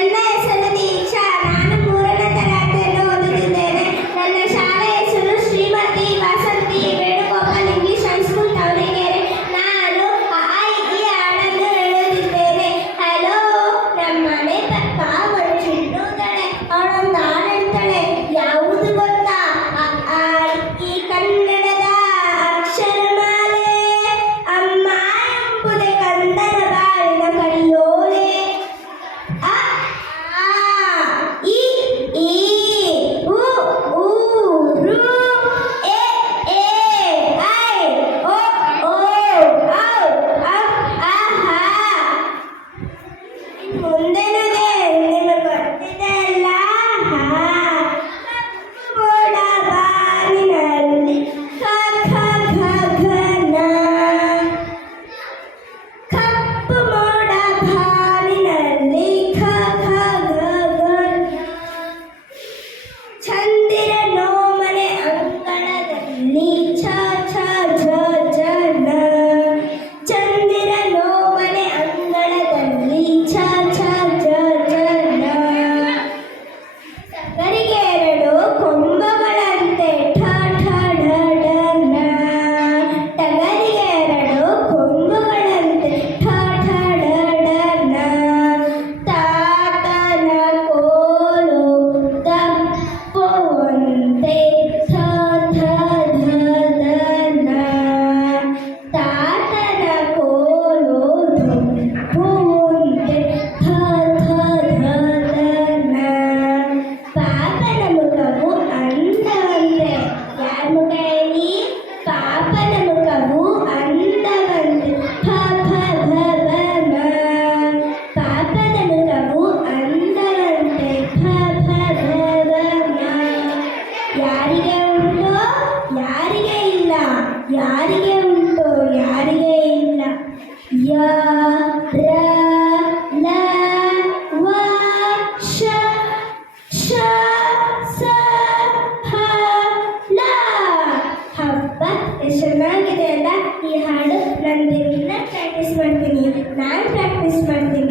ನನ್ನ ಹೆಸರು ದೀಕ್ಷಾ. ನಾನು 3ನೇ ತರಗತಿಯನ್ನು ಓದುತ್ತಿದ್ದೇನೆ. ನನ್ನ ಶಾಲೆಯ ಹೆಸರು ಶ್ರೀಮತಿ ವಾಸಂತಿ ವೇಣುಗೋಪಾಲ್ ಇಂಗ್ಲಿಷ್ ಹೈಸ್ಕೂಲ್ ದಾವಣಗೆರೆ. ನಾನು ಅ ಆ ಇ ಈ ಹಾಡನ್ನು ಹೇಳುತ್ತಿದ್ದೇನೆ. ಹಲೋ, ನಮ್ಮನೆ ಪಕ್ಕ ಒಂದು ಚಿಣ್ಣುದಳೆ. ಅವಳೊಂದು ಹಾಡು ಹೇಳ್ತಾಳೆ. ಯಾವುದು ಗೊತ್ತಾ? ಅ ಆ ಈ ಕನ್ನಡದ ಅಕ್ಷರಮಾಲೆ. ಅಮ್ಮ ಎಂಬುದೇ ಕಂದನ ಬಾಳಿನ ಕಡಿಯೋಲೆ. ಅ ಆ ಇ ಈ ಉ ಊ ಋ ಎ ಏ ಐ ಒ ಓ ಔ ಅಂ ಅಃ. ಮುಂದೆನದೆ ನಿಮಗೆ ಗೊತ್ತಿದೆ ಅಲ್ಲ? ಮೋಡ ಬಾನಿನಲ್ಲಿ ಕ ಖ ಘ ಘ ನ. ಕಪ್ಪು ಮೋಡ ಬಾನಿನಲ್ಲಿ ಕ ಖ ಘ ಘ ನ. ಚಂದಿರನೋ ಮನೆ ಅಂಗಳದಲ್ಲಿ ಛ ಛ ಝ ಝ ನ. ಚಂದಿರನೋ ಮನೆ ಅಂಗಳದಲ್ಲಿ ಛ ಛ ಝ ಝ ನ. ಟಗರಿಗೆ 2 ಕೊಂಬುಗಳಂತೆ ಠ ಠ ಢ ಢ ನ. ಟಗರಿಗೆ 2 ಕೊಂಬುಗಳಂತೆ ಠ ಠ ಢ ಢ ನ. ತಾತನ ಕೋಲು ದಪ್ಪುವಂತೆ ಥ ಥ ಧ ಧ ನ. ತಾತನ ಕೋಲು ದಪ್ಪುವಂತೆ ಥ ಥ ಧ ಧ ನ. ಪಾಪನ ಮುಖವು ಅಂದವಂತೆ. ಯಾರ ಮುಖ ಹೇಳಿ? ಪಾಪನ ಮುಖವು ಅಂದವಂತೆ ಫ ಫ ಭ ಭ ಮ. ಪಾಪನ ಮುಖವು ಅಂದವಂತೆ ಫ ಫ ಭ ಭ ಮ. ಯಾರಿಗೆ ಉಂಟು? ಯಾರಿಗೆ ಇಲ್ಲ? ಯಾರಿಗೆ ಉಂಟು? ಯಾರಿಗೆ ಇಲ್ಲ? ಯ ರ ಲ ವ ಶ ಶ ಸ ಹ ಲ. ಹಬ್ಬ, ಎಷ್ಟು ಚೆನ್ನಾಗಿದೆ ಅಲ್ಲ ಈ ಹಾಡು. ನಾನು ದಿನ ಪ್ರಾಕ್ಟೀಸ್ ಮಾಡ್ತೀನಿ.